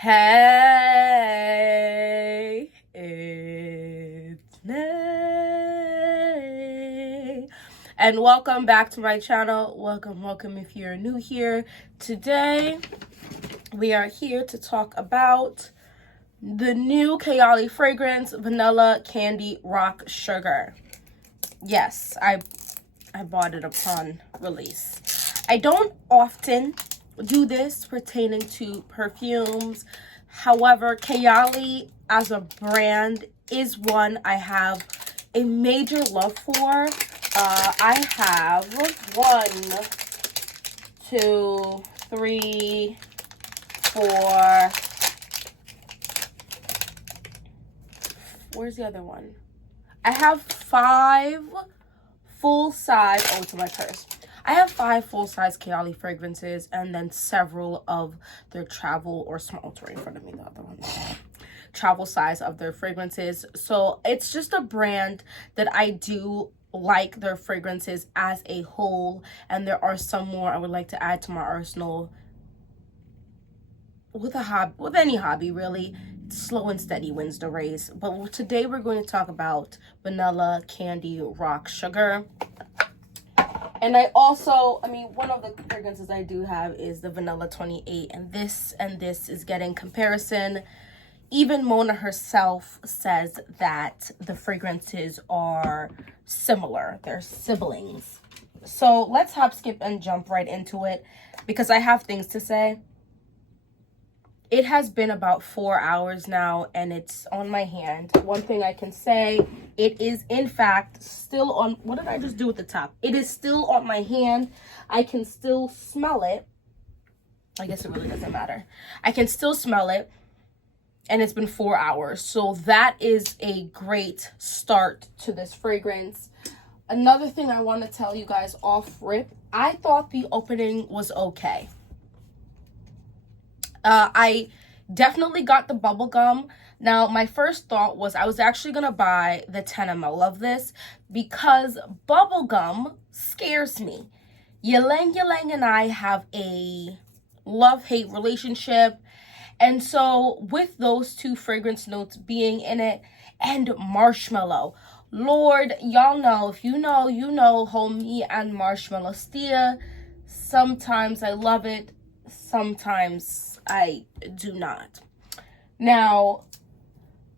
Hey, it's Nay. And welcome back to my channel. Welcome if you're new here. Today, we are here to talk about the new Kayali fragrance, Vanilla Candy Rock Sugar. Yes, I bought it upon release. I don't often do this pertaining to perfumes. However, Kayali as a brand is one I have a major love for. I have 1, 2, 3, 4. Where's the other one? I have 5 full-size, oh, it's in my purse. I have 5 full-size Kayali fragrances and then several of their travel or small, it's right in front of me, the other one. Travel size of their fragrances. So it's just a brand that I do like their fragrances as a whole. And there are some more I would like to add to my arsenal with any hobby, really. Slow and steady wins the race. But today we're going to talk about Vanilla Candy Rock Sugar. And one of the fragrances I do have is the Vanilla 28, and this is getting comparison. Even Mona herself says that the fragrances are similar. They're siblings. So let's hop, skip, and jump right into it because I have things to say. It has been about 4 hours now, and it's on my hand. One thing I can say, it is, in fact, still on... What did I just do with the top? It is still on my hand. I can still smell it. I guess it really doesn't matter. I can still smell it, and it's been 4 hours. So that is a great start to this fragrance. Another thing I want to tell you guys off rip, I thought the opening was okay. I definitely got the bubble gum. Now, my first thought was I was actually going to buy the 10 ml of this because bubble gum scares me. Ylang and I have a love-hate relationship. And so with those 2 fragrance notes being in it and marshmallow, Lord, y'all know, if you know, hold me and marshmallow steer. Sometimes I love it. Sometimes I do not. Now,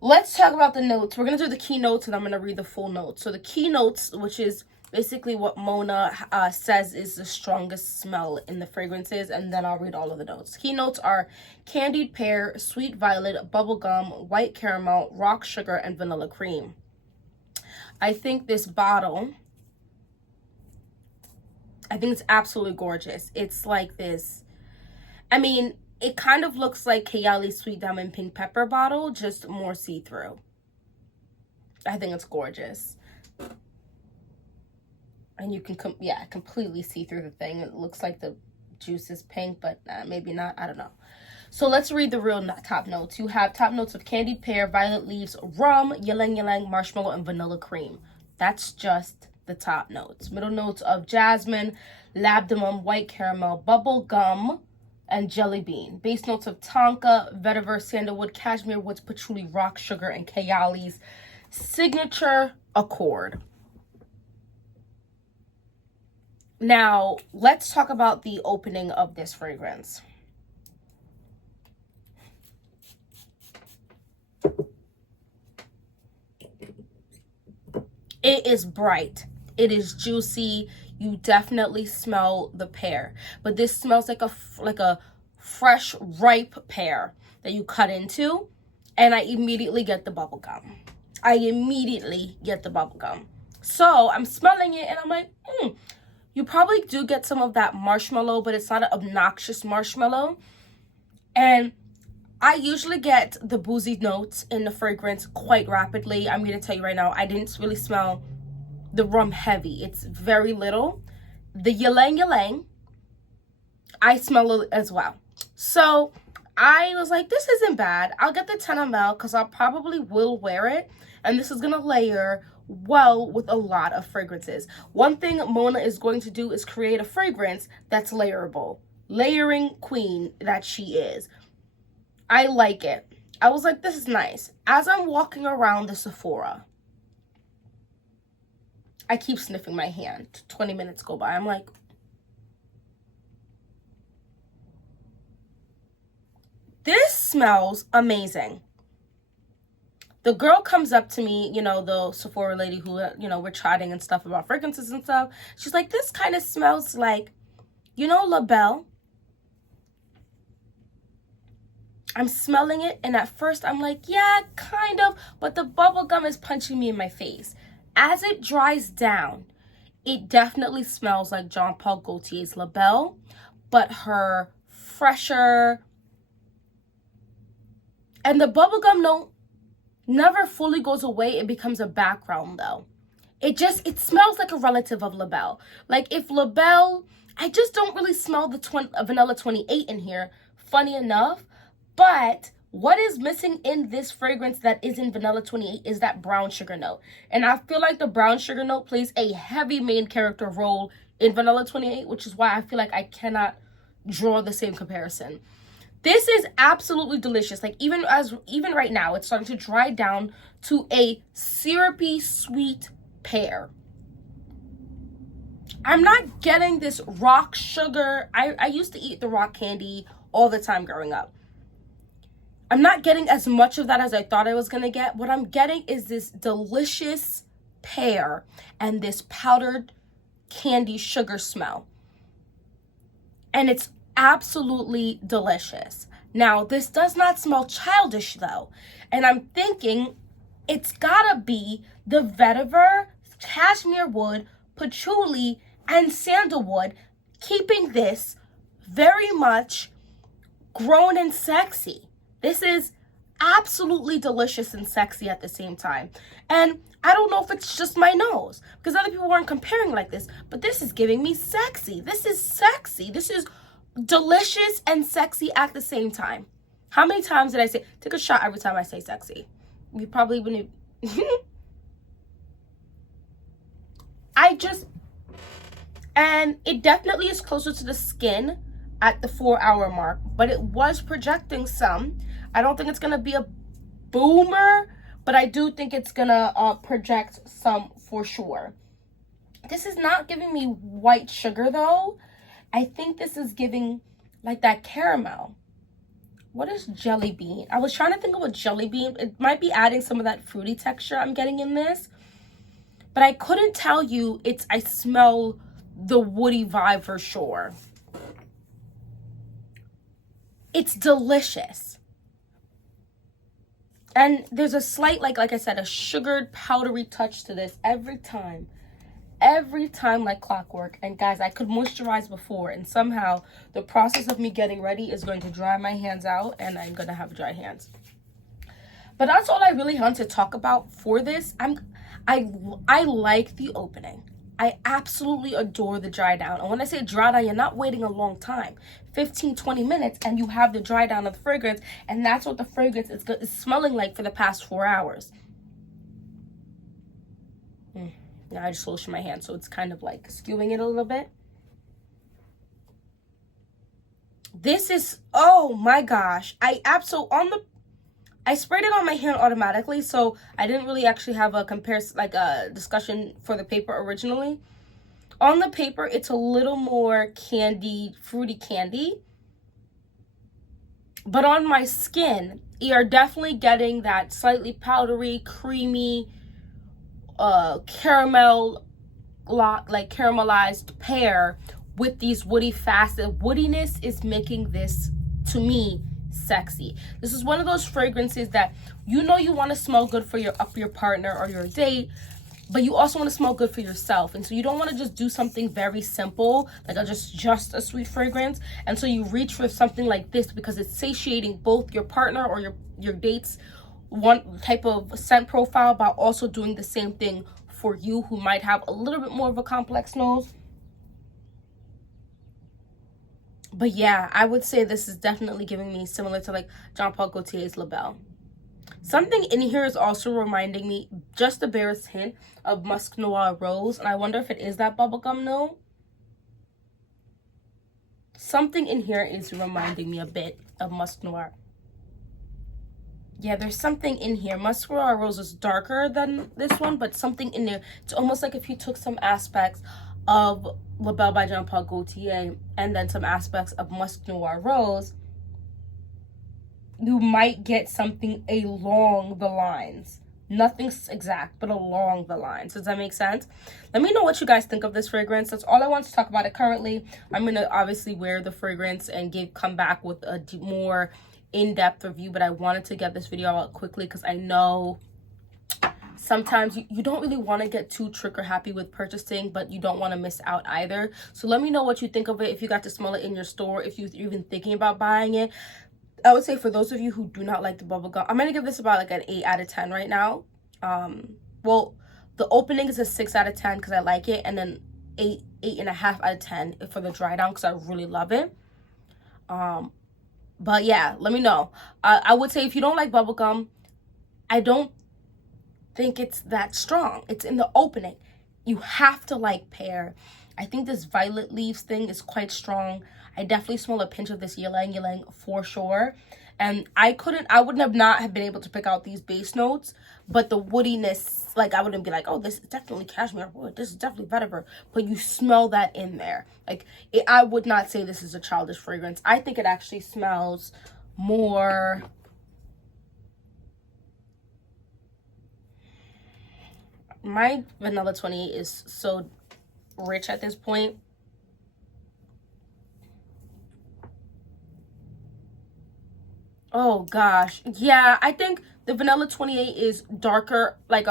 let's talk about the notes. We're going to do the keynotes and I'm going to read the full notes. So the keynotes, which is basically what Mona says is the strongest smell in the fragrances, and then I'll read all of the notes. Keynotes are candied pear, sweet violet, bubblegum, white caramel, rock sugar, and vanilla cream. I think this bottle, I think it's absolutely gorgeous. It's like this, it kind of looks like Kayali's Sweet Diamond Pink Pepper bottle, just more see-through. I think it's gorgeous. And you can, completely see through the thing. It looks like the juice is pink, but maybe not. I don't know. So let's read the real top notes. You have top notes of candied pear, violet leaves, rum, ylang, marshmallow, and vanilla cream. That's just the top notes. Middle notes of jasmine, labdanum, white caramel, bubble gum, and jelly bean. Base notes of tonka, vetiver, sandalwood, cashmere woods, patchouli, rock sugar, and Kayali's signature accord. Now, let's talk about the opening of this fragrance. It is bright. It is juicy. You definitely smell the pear, but this smells like a fresh, ripe pear that you cut into, and I immediately get the bubble gum. So I'm smelling it, and I'm like, You probably do get some of that marshmallow, but it's not an obnoxious marshmallow. And I usually get the boozy notes in the fragrance quite rapidly. I'm going to tell you right now, I didn't really smell the rum heavy. It's very little. The ylang, I smell it as well. So I was like, this isn't bad. I'll get the 10 ml because I probably will wear it. And this is going to layer well with a lot of fragrances. One thing Mona is going to do is create a fragrance that's layerable. Layering queen that she is. I like it. I was like, this is nice. As I'm walking around the Sephora, I keep sniffing my hand. 20 minutes go by. I'm like, this smells amazing. The girl comes up to me, you know, the Sephora lady who, you know, we're chatting and stuff about fragrances and stuff. She's like, this kind of smells like, you know, La Belle. I'm smelling it, and at first I'm like, yeah, kind of, but the bubble gum is punching me in my face. As it dries down, it definitely smells like Jean Paul Gaultier's La Belle, but her fresher. And the bubblegum note never fully goes away. It becomes a background though. It smells like a relative of La Belle. Like if La Belle, I just don't really smell the vanilla 28 in here, funny enough. But what is missing in this fragrance that is in vanilla 28 is that brown sugar note. And I feel like the brown sugar note plays a heavy main character role in vanilla 28, which is why I feel like I cannot draw the same comparison. This is absolutely delicious. Like even right now, it's starting to dry down to a syrupy sweet pear. I'm not getting this rock sugar. I used to eat the rock candy all the time growing up. I'm not getting as much of that as I thought I was going to get. What I'm getting is this delicious pear and this powdered candy sugar smell. And it's absolutely delicious. Now, this does not smell childish though. And I'm thinking it's gotta be the vetiver, cashmere wood, patchouli, and sandalwood, keeping this very much grown and sexy. This is absolutely delicious and sexy at the same time. And I don't know if it's just my nose, because other people weren't comparing like this, but this is giving me sexy. This is sexy. This is delicious and sexy at the same time. How many times did I say, take a shot every time I say sexy? You probably wouldn't. And it definitely is closer to the skin at the 4-hour mark, but it was projecting some. I don't think it's going to be a boomer, but I do think it's going to project some for sure. This is not giving me white sugar though. I think this is giving like that caramel. What is jelly bean? I was trying to think of what jelly bean. It might be adding some of that fruity texture I'm getting in this. But I couldn't tell you. I smell the woody vibe for sure. It's delicious. And there's a slight, like I said, a sugared, powdery touch to this every time like clockwork. And guys, I could moisturize before, and somehow the process of me getting ready is going to dry my hands out, and I'm gonna have dry hands. But that's all I really want to talk about for this. I like the opening. I absolutely adore the dry down. And when I say dry down, you're not waiting a long time, 15-20 minutes, and you have the dry down of the fragrance, and that's what the fragrance is smelling like for the past 4 hours. Now I just lotion my hand, so it's kind of like skewing it a little bit. This is, oh my gosh. I sprayed it on my hand automatically, so I didn't really actually have a comparison, like a discussion for the paper originally. On the paper, it's a little more candy, fruity candy. But on my skin, you're definitely getting that slightly powdery, creamy, caramelized pear with these woody facets. Woodiness is making this, to me, sexy. This is one of those fragrances that you want to smell good for your partner or your date, but you also want to smell good for yourself. And so you don't want to just do something very simple, like just a sweet fragrance. And so you reach for something like this because it's satiating both your partner or your date's one type of scent profile, but also doing the same thing for you who might have a little bit more of a complex nose. But yeah, I would say this is definitely giving me similar to like Jean Paul Gaultier's La Belle. Something in here is also reminding me just the barest hint of Musk Noir Rose, and I wonder if it is that bubblegum note. Something in here is reminding me a bit of Musk Noir. Yeah, there's something in here. Muscular Rose is darker than this one, but something in there. It's almost like if you took some aspects of La Belle by Jean Paul Gaultier and then some aspects of Musk Noir Rose, you might get something along the lines. Nothing's exact, but along the lines. Does that make sense? Let me know what you guys think of this fragrance. That's all I want to talk about it currently. I'm going to obviously wear the fragrance and come back with a more in-depth review, but I wanted to get this video out quickly because I know sometimes you don't really want to get too trigger happy with purchasing, but you don't want to miss out either. So let me know what you think of it, if you got to smell it in your store, if you're even thinking about buying it. I would say for those of you who do not like the bubble gum, I'm going to give this about like an 8 out of 10 right now. Well, the opening is a 6 out of 10 because I like it, and then 8.5 out of 10 for the dry down because I really love it. But yeah, let me know. I would say if you don't like bubble gum, I don't think it's that strong. It's in the opening. You have to like pear. I think this violet leaves thing is quite strong. I definitely smell a pinch of this ylang ylang for sure. And I would not have been able to pick out these base notes, but the woodiness, like I wouldn't be like, oh, this is definitely cashmere wood. This is definitely vetiver. But you smell that in there. Like, I would not say this is a childish fragrance. I think it actually smells more... My Vanilla 28 is so rich at this point. Oh gosh, yeah, I think the Vanilla 28 is darker, like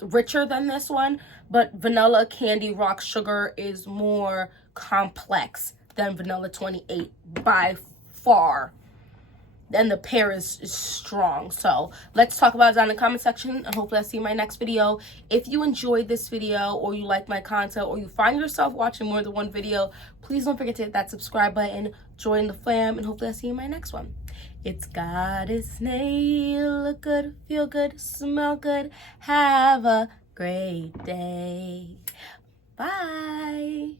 richer than this one, but Vanilla Candy Rock Sugar is more complex than Vanilla 28 by far. And the pear is strong. So let's talk about it down in the comment section, and hopefully I'll see you in my next video. If you enjoyed this video, or you like my content, or you find yourself watching more than one video, please don't forget to hit that subscribe button, join the fam, and hopefully I'll see you in my next one. It's goddessnayr. Look good, feel good, smell good, have a great day. Bye.